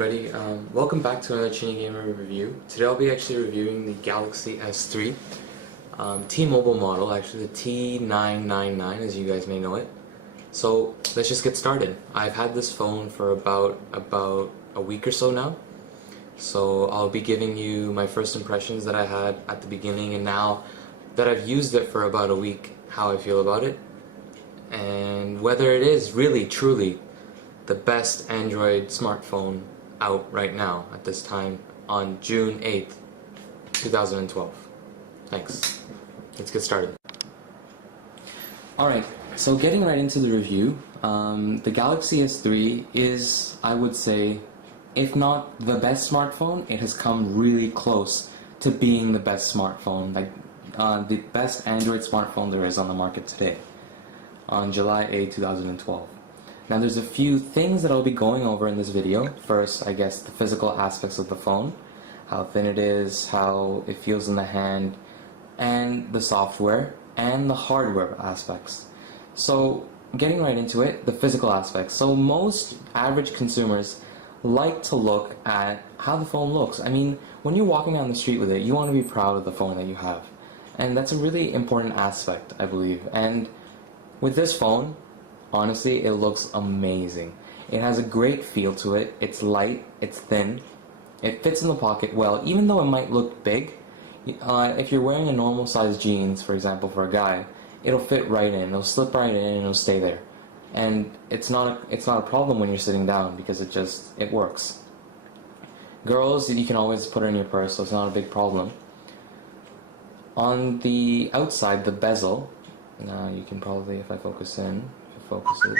everybody, welcome back to another ChinnyGamer review. Today I'll be actually reviewing the Galaxy S3 T-Mobile model, actually the T999 as you guys may know it. So let's just get started. I've had this phone for about a week or so now. So I'll be giving you my first impressions that I had at the beginning, and now that I've used it for about a week, how I feel about it, and whether it is really, truly the best Android smartphone out right now at this time on June 8th, 2012. Thanks. Let's get started. Alright, so getting right into the review, the Galaxy S3 is, I would say, if not the best smartphone, it has come really close to being the best smartphone, like the best Android smartphone there is on the market today, on July 8, 2012. Now there's a few things that I'll be going over in this video. First, I guess the physical aspects of the phone, how thin it is, how it feels in the hand, and the software and the hardware aspects. So getting right into it, the physical aspects. So most average consumers like to look at how the phone looks. I mean, when you're walking down the street with it, you want to be proud of the phone that you have. And that's a really important aspect, I believe. And with this phone, honestly, it looks amazing. It has a great feel to it. It's light, it's thin, it fits in the pocket well, even though it might look big. If you're wearing a normal size jeans, for example, for a guy, it'll fit right in, it'll slip right in, and it'll stay there. And it's not a problem when you're sitting down, because it works. Girls, you can always put it in your purse, so it's not a big problem. On the outside, the bezel, now you can probably, if I focus in, focuses.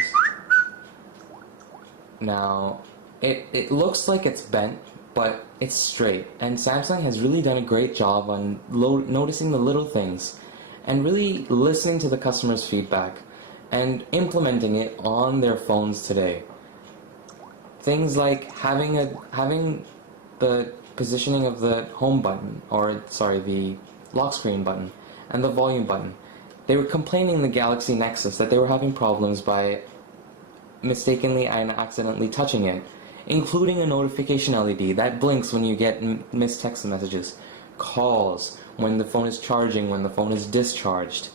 Now, it looks like it's bent, but it's straight, and Samsung has really done a great job on noticing the little things and really listening to the customer's feedback and implementing it on their phones today. Things like having the positioning of the home button, or sorry, the lock screen button and the volume button. They were complaining in the Galaxy Nexus that they were having problems by mistakenly and accidentally touching it, including a notification LED that blinks when you get missed text messages, calls, when the phone is charging, when the phone is discharged.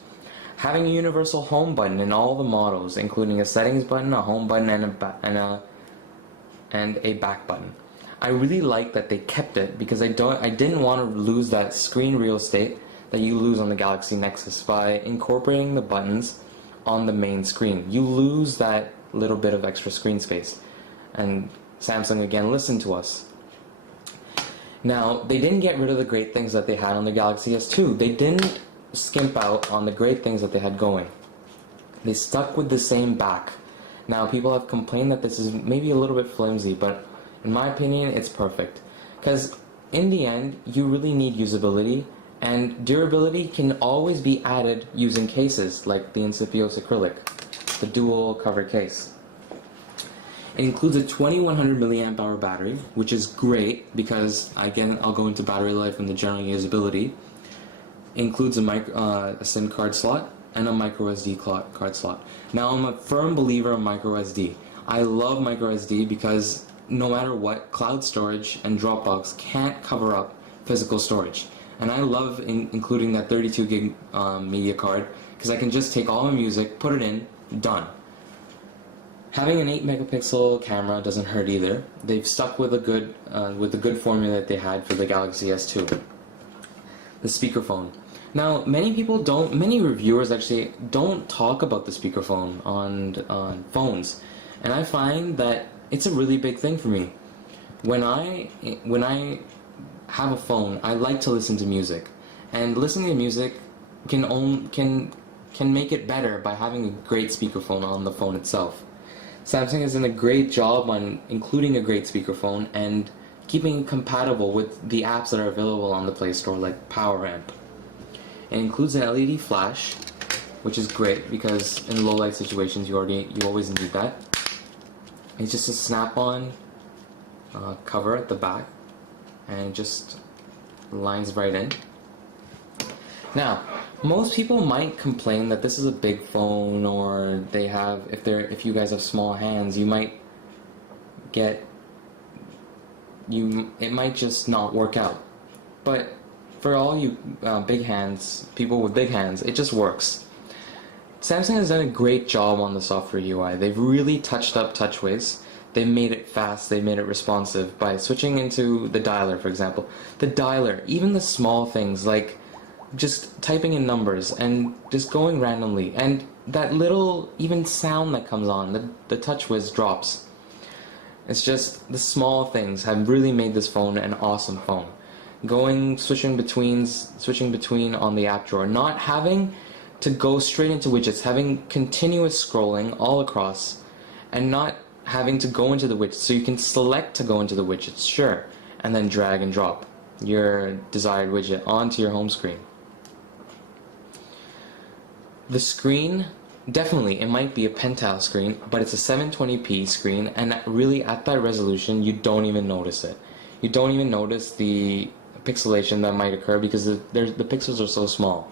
Having a universal home button in all the models, including a settings button, a home button, and a back button. I really like that they kept it, because I didn't want to lose that screen real estate that you lose on the Galaxy Nexus by incorporating the buttons on the main screen. You lose that little bit of extra screen space, and Samsung again listened to us. Now, they didn't get rid of the great things that they had on the Galaxy S2. They didn't skimp out on the great things that they had going. They stuck with the same back. Now, people have complained that this is maybe a little bit flimsy, but in my opinion, it's perfect. Because in the end, you really need usability, and durability can always be added using cases like the Insipios acrylic, the dual cover case. It includes a 2100 milliamp hour battery, which is great because, again, I'll go into battery life and the general usability. It includes a SIM card slot and a micro SD card slot. Now, I'm a firm believer in micro SD. I love micro SD because no matter what, cloud storage and Dropbox can't cover up physical storage. And I love including that 32 gig media card, because I can just take all my music, put it in, done. Having an 8 megapixel camera doesn't hurt either. They've stuck with the good formula that they had for the Galaxy S2. The speakerphone. Now, many reviewers actually don't talk about the speakerphone on phones, and I find that it's a really big thing for me. When I have a phone, I like to listen to music, and listening to music can make it better by having a great speakerphone on the phone itself. Samsung has done a great job on including a great speakerphone and keeping it compatible with the apps that are available on the Play Store, like Power Amp. It includes an LED flash, which is great because in low light situations you always need that. It's just a snap-on cover at the back, and it just lines right in. Now, most people might complain that this is a big phone, or if you guys have small hands, you might get it might just not work out. But for all you big hands, people with big hands, it just works. Samsung has done a great job on the software UI. They've really touched up TouchWiz. They made it fast, they made it responsive by switching into the dialer, for example. The dialer, even the small things like just typing in numbers and just going randomly, and that little even sound that comes on, the TouchWiz drops. It's just the small things have really made this phone an awesome phone. Switching between on the app drawer, not having to go straight into widgets, having continuous scrolling all across, and not having to go into the widgets. So you can select to go into the widgets, sure, and then drag and drop your desired widget onto your home screen. The screen, definitely, it might be a pentile screen, but it's a 720p screen, and really at that resolution, you don't even notice it. You don't even notice the pixelation that might occur because the pixels are so small.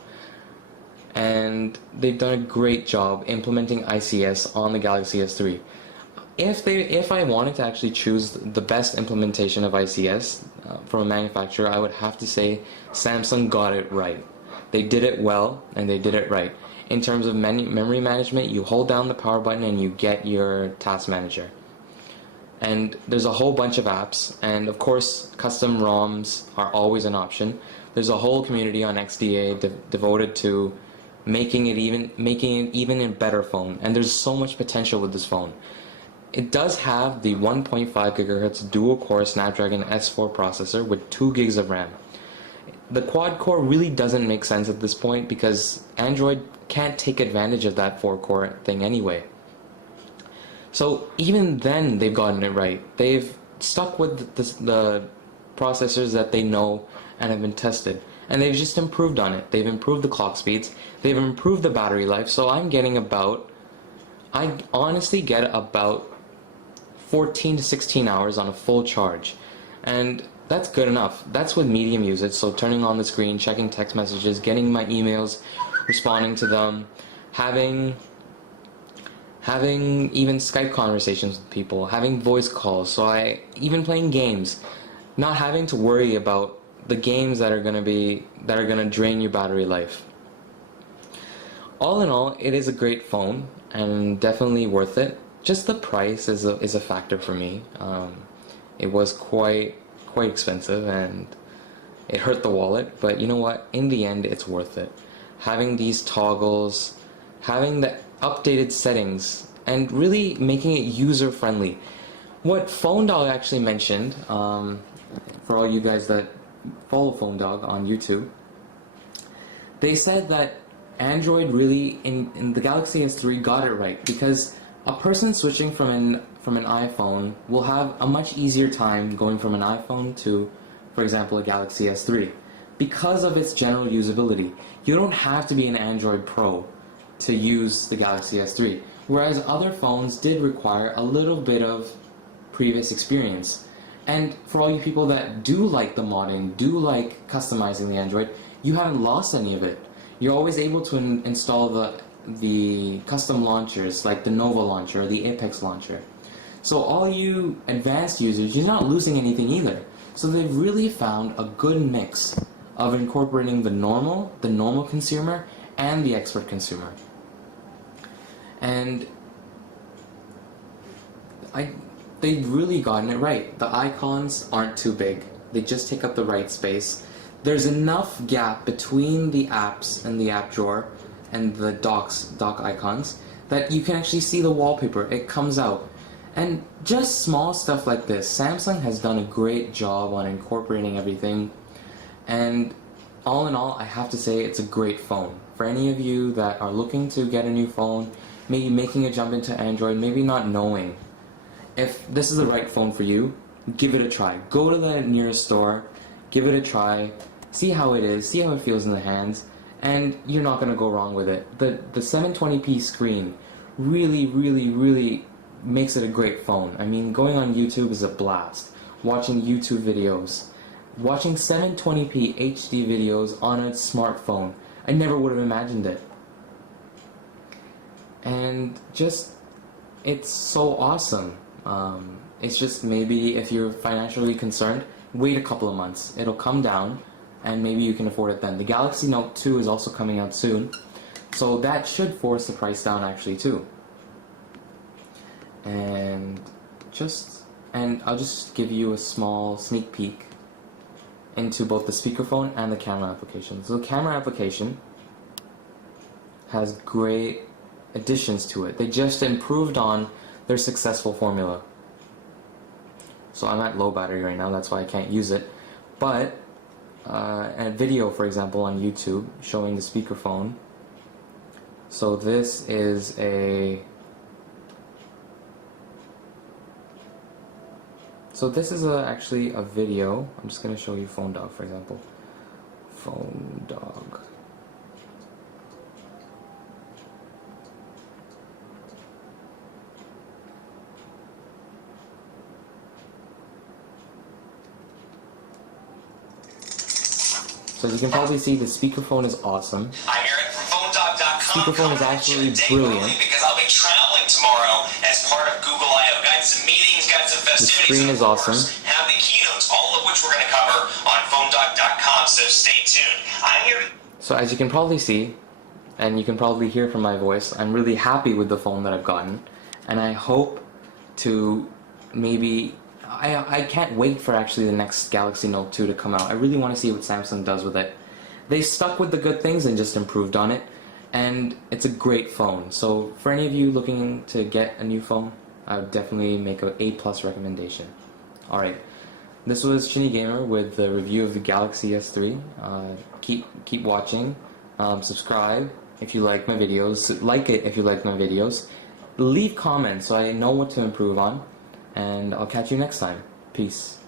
And they've done a great job implementing ICS on the Galaxy S3. If I wanted to actually choose the best implementation of ICS from a manufacturer, I would have to say Samsung got it right. They did it well, and they did it right. In terms of memory management, you hold down the power button and you get your task manager. And there's a whole bunch of apps, and of course custom ROMs are always an option. There's a whole community on XDA devoted to making it even a better phone, and there's so much potential with this phone. It does have the 1.5 GHz dual-core Snapdragon S4 processor with 2 gigs of RAM. The quad-core really doesn't make sense at this point because Android can't take advantage of that 4-core thing anyway. So even then, they've gotten it right. They've stuck with the processors that they know and have been tested, and they've just improved on it. They've improved the clock speeds, they've improved the battery life, so I honestly get about 14 to 16 hours on a full charge, and that's good enough. That's with medium usage, so turning on the screen, checking text messages, getting my emails, responding to them, having even Skype conversations with people, having voice calls, so even playing games, not having to worry about the games that are gonna drain your battery life. All in all, it is a great phone and definitely worth it. Just the price is a factor for me. It was quite expensive and it hurt the wallet, but you know what? In the end, it's worth it. Having these toggles, having the updated settings, and really making it user-friendly. What PhoneDog actually mentioned, for all you guys that follow PhoneDog on YouTube, they said that Android really, in the Galaxy S3, got it right, because a person switching from an iPhone will have a much easier time going from an iPhone to, for example, a Galaxy S3, because of its general usability. You don't have to be an Android Pro to use the Galaxy S3, whereas other phones did require a little bit of previous experience. And for all you people that do like the modding, do like customizing the Android, you haven't lost any of it. You're always able to install the custom launchers, like the Nova launcher or the Apex launcher. So all you advanced users, you're not losing anything either. So they've really found a good mix of incorporating the normal consumer, and the expert consumer. And they've really gotten it right. The icons aren't too big. They just take up the right space. There's enough gap between the apps and the app drawer and the dock icons that you can actually see the wallpaper. It comes out. And just small stuff like this. Samsung has done a great job on incorporating everything. And all in all, I have to say it's a great phone. For any of you that are looking to get a new phone, maybe making a jump into Android, maybe not knowing if this is the right phone for you, give it a try. Go to the nearest store, give it a try, see how it is, see how it feels in the hands, and you're not going to go wrong with it. The 720p screen really makes it a great phone. I mean, going on YouTube is a blast. Watching YouTube videos, watching 720p HD videos on a smartphone. I never would have imagined it. And just, it's so awesome. It's just maybe if you're financially concerned, wait a couple of months. It'll come down, and maybe you can afford it then. The Galaxy Note 2 is also coming out soon, so that should force the price down actually too. And I'll just give you a small sneak peek into both the speakerphone and the camera application. So the camera application has great additions to it. They just improved on their successful formula. So I'm at low battery right now, that's why I can't use it. But a video, for example, on YouTube showing the speakerphone. So this is actually a video. I'm just going to show you Phone Dog, for example. Phone Dog. So as you can probably see, the speakerphone is awesome. I'm Eric from PhoneDog.com. Speakerphone is absolutely brilliant. Because I'll be traveling tomorrow as part of Google I/O. Got some meetings, got some festivities. The screen is awesome. Have the keynotes, all of which we're going to cover on PhoneDog.com. So stay tuned. I'm here. So as you can probably see, and you can probably hear from my voice, I'm really happy with the phone that I've gotten, and I hope to maybe. I can't wait for actually the next Galaxy Note 2 to come out. I really want to see what Samsung does with it. They stuck with the good things and just improved on it, and it's a great phone. So for any of you looking to get a new phone, I would definitely make an A+ recommendation. Alright, this was ChinnyGamer with the review of the Galaxy S3. Keep watching, subscribe if you like my videos, like it if you like my videos, leave comments so I know what to improve on. And I'll catch you next time. Peace.